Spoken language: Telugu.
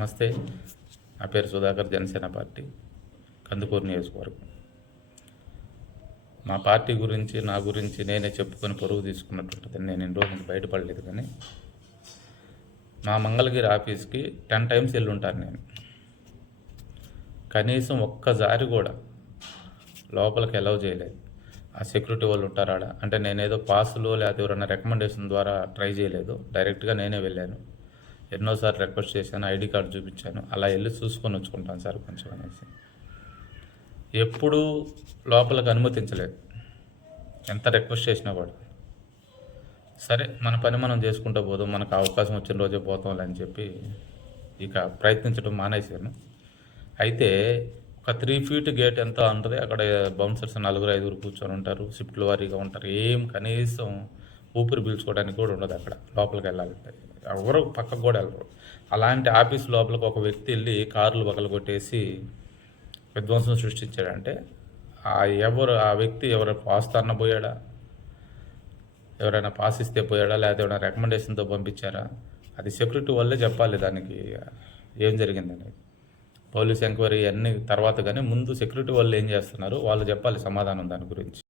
నమస్తే. నా పేరు సుధాకర్, జనసేన పార్టీ, కందుకూరు నియోజకవర్గం. మా పార్టీ గురించి, నా గురించి నేనే చెప్పుకొని పరువు తీసుకున్నట్టుంటుంది. నేను ఇన్ని రోజులు బయటపడలేదు, కానీ మా మంగళగిరి ఆఫీస్కి 10 టైమ్స్ వెళ్ళి ఉంటాను నేను. కనీసం ఒక్కసారి కూడా లోపలికి అలౌ చేయలేదు. ఆ సెక్యూరిటీ వాళ్ళు ఉంటారు ఆడ. అంటే నేనేదో పాసులు లేకపోతే ఎవరైనా రికమెండేషన్ ద్వారా ట్రై చేయలేదు, డైరెక్ట్గా నేనే వెళ్ళాను. ఎన్నోసార్లు రిక్వెస్ట్ చేశాను, ఐడి కార్డు చూపించాను. అలా వెళ్ళి చూసుకొని వచ్చుకుంటాను సార్ కొంచెం అనేసి. ఎప్పుడూ లోపలికి అనుమతించలేదు, ఎంత రిక్వెస్ట్ చేసినా కూడా. సరే, మన పని మనం చేసుకుంటూ పోదాం, మనకు అవకాశం వచ్చిన రోజే పోతాంలే అని చెప్పి ఇక ప్రయత్నించడం మానేశాను. అయితే ఒక 3 ఫీట్ గేట్ ఎంత ఉంటుంది, అక్కడ బౌన్సర్స్ 4-5 కూర్చొని ఉంటారు, షిఫ్ట్ల వారీగా ఉంటారు. కనీసం ఊపిరి పీల్చుకోవడానికి కూడా ఉండదు అక్కడ. లోపలికి వెళ్ళాలంటే ఎవరు పక్కకు కూడా వెళ్ళరు. అలాంటి ఆఫీస్ లోపలికి ఒక వ్యక్తి వెళ్ళి కార్లు పగలగొట్టేసి విధ్వంసం సృష్టించాడంటే ఆ వ్యక్తి ఎవరు పాస్ పోయాడా, ఎవరైనా పాస్ ఇస్తే పోయాడా, లేకపోతే ఎవరైనా రికమెండేషన్తో పంపించారా? అది సెక్యూరిటీ వాళ్ళే చెప్పాలి దానికి ఏం జరిగిందని. పోలీస్ ఎంక్వైరీ అన్నీ తర్వాత, కానీ ముందు సెక్యూరిటీ వాళ్ళు ఏం చేస్తున్నారు వాళ్ళు చెప్పాలి సమాధానం దాని గురించి.